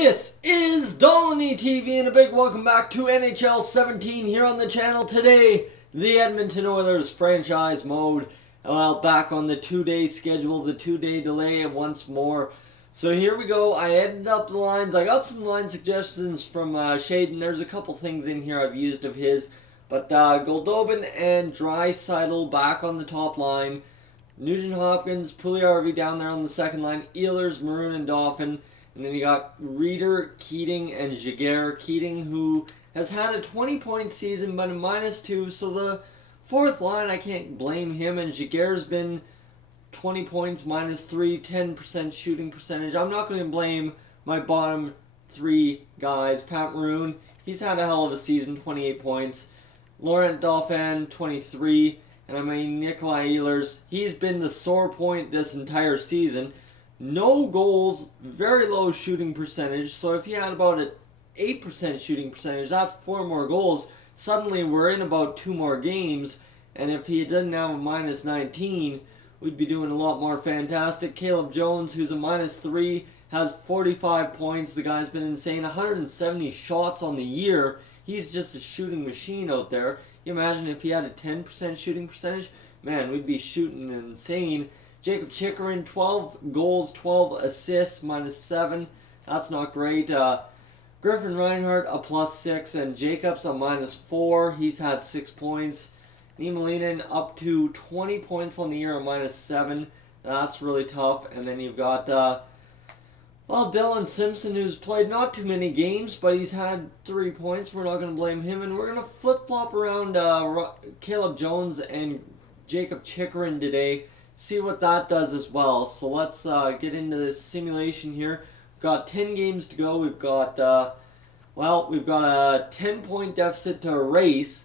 This is Dolany TV and a big welcome back to NHL 17 here on the channel. Today, the Edmonton Oilers franchise mode. Well, back on the 2-day schedule, the 2-day delay once more. So here we go. I edited up the lines. I got some line suggestions from Shaden. There's a couple things in here I've used of his. But Goldobin and Draisaitl back on the top line. Nugent Hopkins, Puljujarvi down there on the second line. Ehlers, Maroon, and Dauphin. And then you got Reeder, Keating, and Jaguar. Keating, who has had a 20-point season, but a -2. So the fourth line, I can't blame him. And Jaguar's been 20 points, -3, 10% shooting percentage. I'm not going to blame my bottom three guys. Pat Maroon, he's had a hell of a season, 28 points. Laurent Dauphin, 23. And I mean, Nikolai Ehlers, he's been the sore point this entire season. No goals, very low shooting percentage. So if he had about an 8% shooting percentage, that's 4 more goals. Suddenly we're in about 2 more games. And if he didn't have a -19, we'd be doing a lot more fantastic. Caleb Jones, who's a -3, has 45 points. The guy's been insane. 170 shots on the year. He's just a shooting machine out there. You imagine if he had a 10% shooting percentage? Man, we'd be shooting insane. Jacob Chikrin, 12 goals, 12 assists, -7. That's not great. Griffin Reinhardt, a +6, and Jacobs, a -4. He's had 6 points. Niemelainen up to 20 points on the year, a -7. That's really tough. And then you've got, Dylan Simpson, who's played not too many games, but he's had 3 points. We're not going to blame him. And we're going to flip-flop around Caleb Jones and Jacob Chikrin today. See what that does as well. So let's get into this simulation here. We've got 10 games to go. We've got, we've got a 10-point deficit to erase.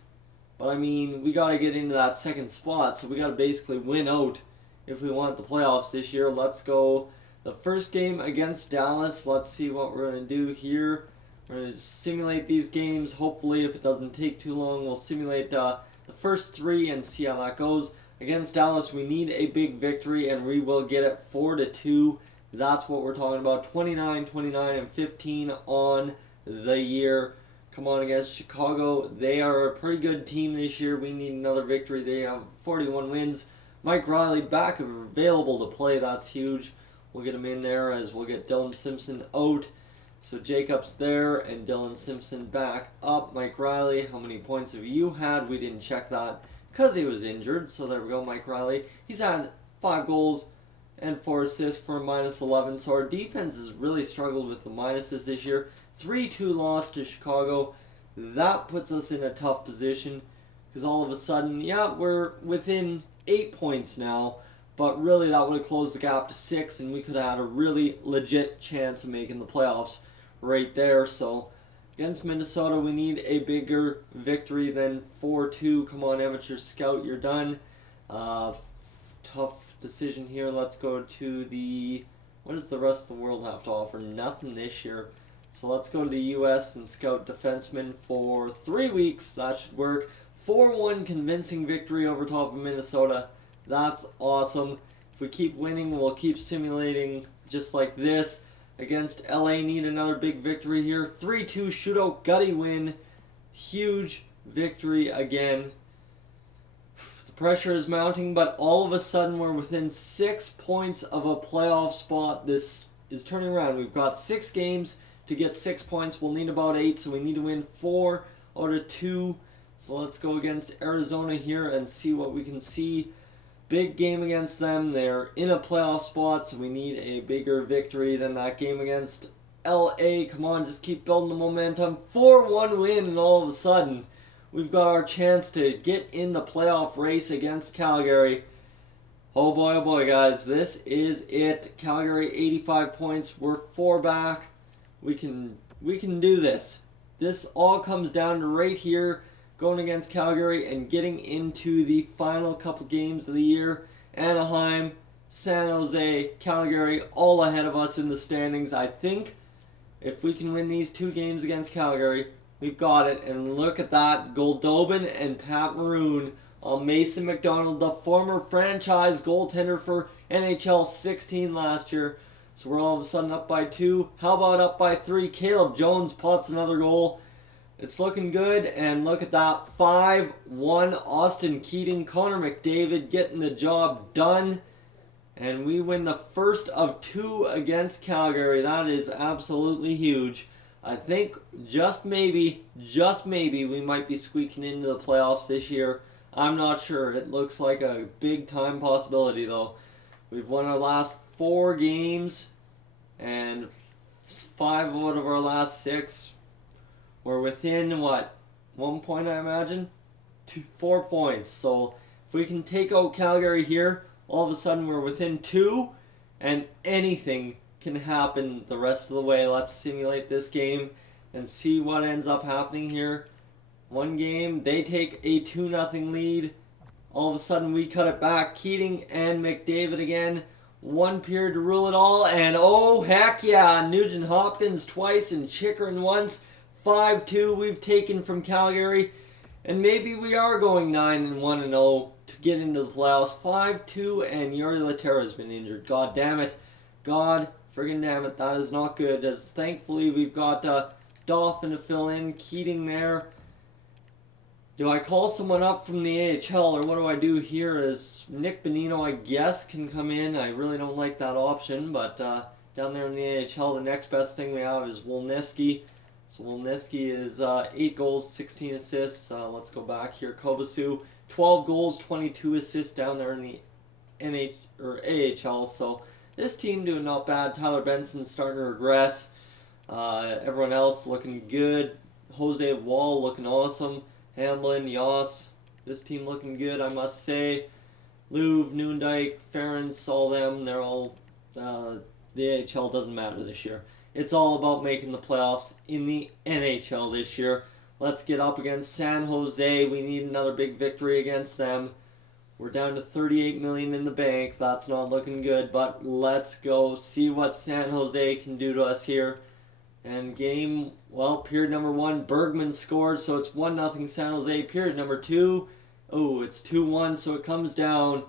But, I mean, we got to get into that second spot. So we got to basically win out if we want the playoffs this year. Let's go the first game against Dallas. Let's see what we're going to do here. We're going to simulate these games. Hopefully, if it doesn't take too long, we'll simulate the first 3 and see how that goes. Against Dallas, we need a big victory, and we will get it 4-2. That's what we're talking about. 29, 29, and 15 on the year. Come on, against Chicago. They are a pretty good team this year. We need another victory. They have 41 wins. Mike Riley back available to play. That's huge. We'll get him in there as we'll get Dylan Simpson out. So Jacobs there and Dylan Simpson back up. Mike Riley, how many points have you had? We didn't check that because he was injured. So there we go, Mike Riley. He's had 5 goals and 4 assists for a -11. So our defense has really struggled with the minuses this year. 3-2 loss to Chicago. That puts us in a tough position because all of a sudden, yeah, we're within 8 points now. But really that would have closed the gap to 6 and we could have had a really legit chance of making the playoffs right there. So against Minnesota, we need a bigger victory than 4-2. Come on, amateur scout, you're done. Tough decision here. Let's go to the... What does the rest of the world have to offer? Nothing this year. So let's go to the U.S. and scout defensemen for 3 weeks. That should work. 4-1 convincing victory over top of Minnesota. That's awesome. If we keep winning, we'll keep simulating just like this. Against LA, need another big victory here. 3-2 shootout gutty win. Huge victory again. The pressure is mounting, but all of a sudden we're within 6 points of a playoff spot. This is turning around. We've got 6 games to get 6 points. We'll need about 8, so we need to win 4 out of 2. So let's go against Arizona here and see what we can see. Big game against them. They're in a playoff spot, so we need a bigger victory than that game against LA. Come on, just keep building the momentum. 4-1 win, and all of a sudden, we've got our chance to get in the playoff race against Calgary. Oh boy, guys, this is it. Calgary, 85 points. We're 4 back. We can do this. This all comes down to right here. Going against Calgary and getting into the final couple games of the year. Anaheim, San Jose, Calgary, all ahead of us in the standings. I think if we can win these 2 games against Calgary, we've got it. And look at that, Goldobin and Pat Maroon on Mason McDonald, the former franchise goaltender for NHL 16 last year. So we're all of a sudden up by 2. How about up by 3? Caleb Jones pots another goal. It's looking good, and look at that, 5-1 Austin Keating, Connor McDavid getting the job done, and we win the first of 2 against Calgary. That is absolutely huge. I think just maybe, we might be squeaking into the playoffs this year. I'm not sure. It looks like a big time possibility though. We've won our last 4 games, and 5 out of our last 6. We're within, what, 1 point, I imagine? 4 points. So if we can take out Calgary here, all of a sudden we're within 2, and anything can happen the rest of the way. Let's simulate this game and see what ends up happening here. One game, they take a 2-0 lead. All of a sudden we cut it back. Keating and McDavid again. 1 period to rule it all, and oh heck yeah, Nugent Hopkins twice and Chikrin once. 5-2 we've taken from Calgary, and maybe we are going 9-1-0 to get into the playoffs. 5-2, and Yuri Laterra has been injured. God damn it. God friggin' damn it. That is not good, as thankfully we've got Dauphin to fill in, Keating there. Do I call someone up from the AHL, or what do I do here? As Nick Bonino, I guess, can come in. I really don't like that option, but down there in the AHL, the next best thing we have is Wolniski. So Wolniski is 8 goals, 16 assists. Let's go back here. Kovacic, 12 goals, 22 assists down there in the AHL. So this team doing not bad. Tyler Benson starting to regress. Everyone else looking good. Jose Wall looking awesome. Hamblin, Yoss. This team looking good, I must say. Louvre, Noondijk, Ferentz, all them. They're all... the AHL doesn't matter this year. It's all about making the playoffs in the NHL this year. Let's get up against San Jose. We need another big victory against them. We're down to $38 million in the bank. That's not looking good, but let's go see what San Jose can do to us here. And game, well, period number 1, Bergman scored, so it's 1-0 San Jose. Period number 2, oh, it's 2-1, so it comes down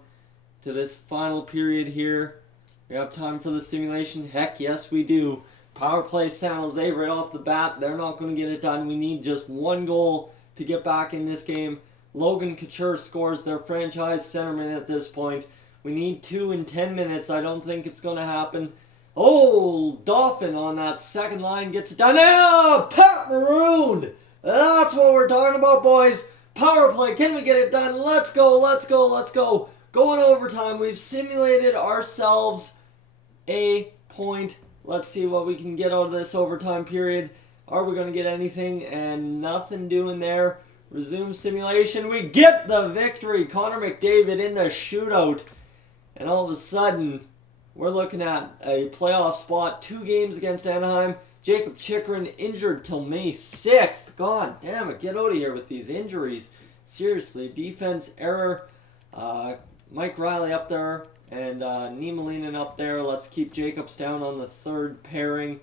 to this final period here. We have time for the simulation. Heck yes, we do. Power play San Jose right off the bat. They're not going to get it done. We need just 1 goal to get back in this game. Logan Couture scores, their franchise centerman at this point. We need 2 in 10 minutes. I don't think it's going to happen. Oh, Dauphin on that second line gets it done. Oh, Pat Maroon. That's what we're talking about, boys. Power play. Can we get it done? Let's go, let's go, let's go. Going overtime. We've simulated ourselves a point. Let's see what we can get out of this overtime period. Are we going to get anything? And nothing doing there. Resume simulation. We get the victory. Connor McDavid in the shootout. And all of a sudden, we're looking at a playoff spot. 2 games against Anaheim. Jacob Chikrin injured till May 6th. God damn it. Get out of here with these injuries. Seriously. Defense error. Mike Riley up there. And Niemelainen up there. Let's keep Jacobs down on the 3rd pairing.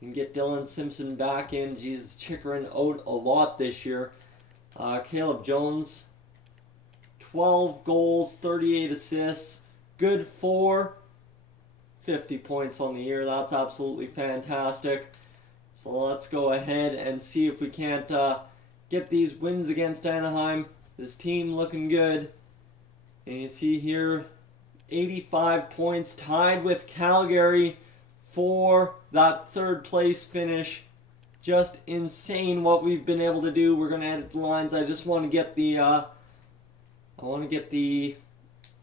And get Dylan Simpson back in. Jesus, Chikrin out a lot this year. Caleb Jones, 12 goals, 38 assists. Good for 50 points on the year. That's absolutely fantastic. So let's go ahead and see if we can't get these wins against Anaheim. This team looking good. And you see here, 85 points, tied with Calgary for that 3rd place finish. Just insane what we've been able to do. We're gonna edit the lines. I just want to get the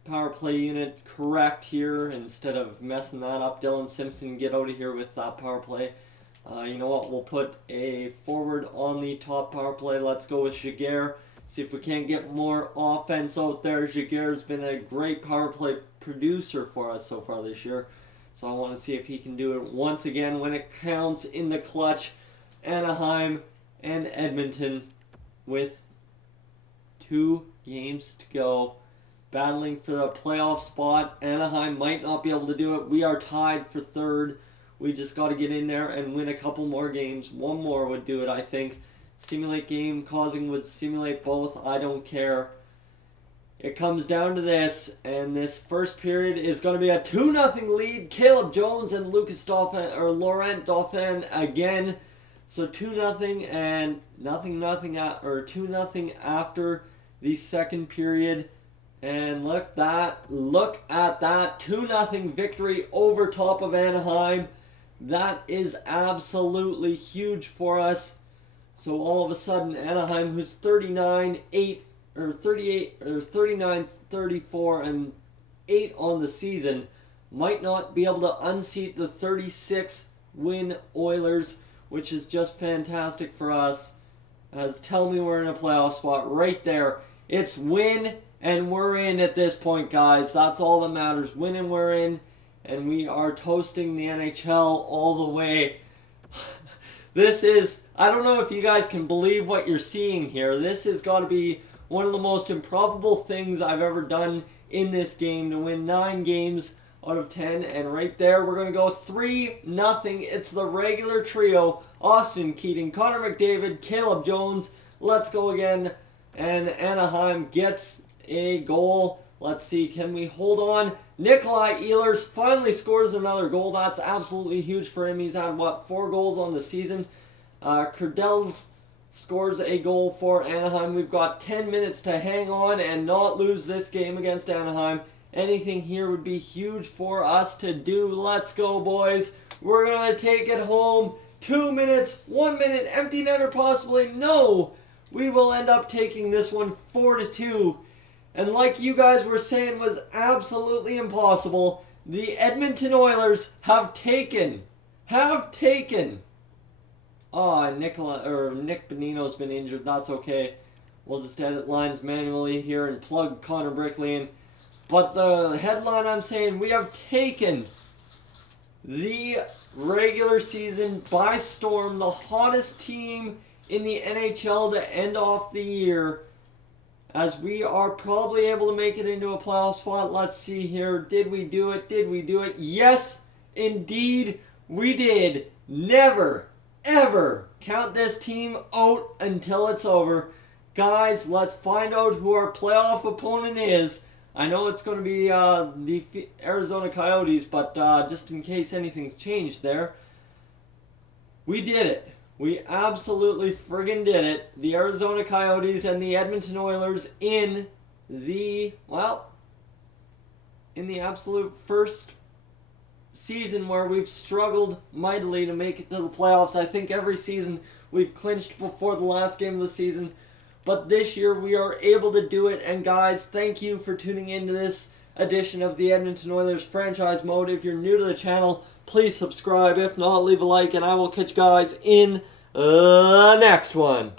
power play unit correct here instead of messing that up. Dylan Simpson, get out of here with that power play. You know what? We'll put a forward on the top power play. Let's go with Jaguar. See if we can't get more offense out there. Jaguar's been a great power play producer for us so far this year. So I want to see if he can do it once again when it counts in the clutch. Anaheim and Edmonton with 2 games to go. Battling for the playoff spot. Anaheim might not be able to do it. We are tied for 3rd. We just got to get in there and win a couple more games. 1 more would do it, I think. Simulate game. Causing would simulate both. I don't care. it comes down to this, and this first period is going to be a 2-0 lead. Caleb Jones and Laurent Dauphin again. So 2-0 and nothing, or 2-0 after the second period. And look at that, 2-0 victory over top of Anaheim. That is absolutely huge for us. So all of a sudden, Anaheim, who's 39-34 and 8 on the season, might not be able to unseat the 36-win Oilers, which is just fantastic for us. As tell me we're in a playoff spot right there. It's win and we're in at this point, guys. That's all that matters. Win and we're in, and we are toasting the NHL all the way. This is, I don't know if you guys can believe what you're seeing here. This has got to be one of the most improbable things I've ever done in this game, to win 9 games out of 10. And right there, we're going to go 3-0. It's the regular trio: Austin Keating, Connor McDavid, Caleb Jones. Let's go again. And Anaheim gets a goal. Let's see, can we hold on? Nikolai Ehlers finally scores another goal. That's absolutely huge for him. He's had, 4 goals on the season. Curdels scores a goal for Anaheim. We've got 10 minutes to hang on and not lose this game against Anaheim. Anything here would be huge for us to do. Let's go, boys. We're going to take it home. 2 minutes, 1 minute, empty netter possibly. No, we will end up taking this one 4-2. And like you guys were saying was absolutely impossible, the Edmonton Oilers have taken. Oh, Nick Bonino's been injured. That's okay. We'll just edit lines manually here and plug Connor Brickley in. But the headline I'm saying, we have taken the regular season by storm, the hottest team in the NHL to end off the year, as we are probably able to make it into a playoff spot. Let's see here. Did we do it? Yes, indeed, we did. Never, ever count this team out until it's over. Guys, let's find out who our playoff opponent is. I know it's going to be the Arizona Coyotes, but just in case anything's changed there, we did it. We absolutely friggin' did it. The Arizona Coyotes and the Edmonton Oilers in the absolute first season where we've struggled mightily to make it to the playoffs. I think every season we've clinched before the last game of the season. But this year we are able to do it. And guys, thank you for tuning into this edition of the Edmonton Oilers Franchise Mode. If you're new to the channel, please subscribe. If not, leave a like, and I will catch you guys in the next one.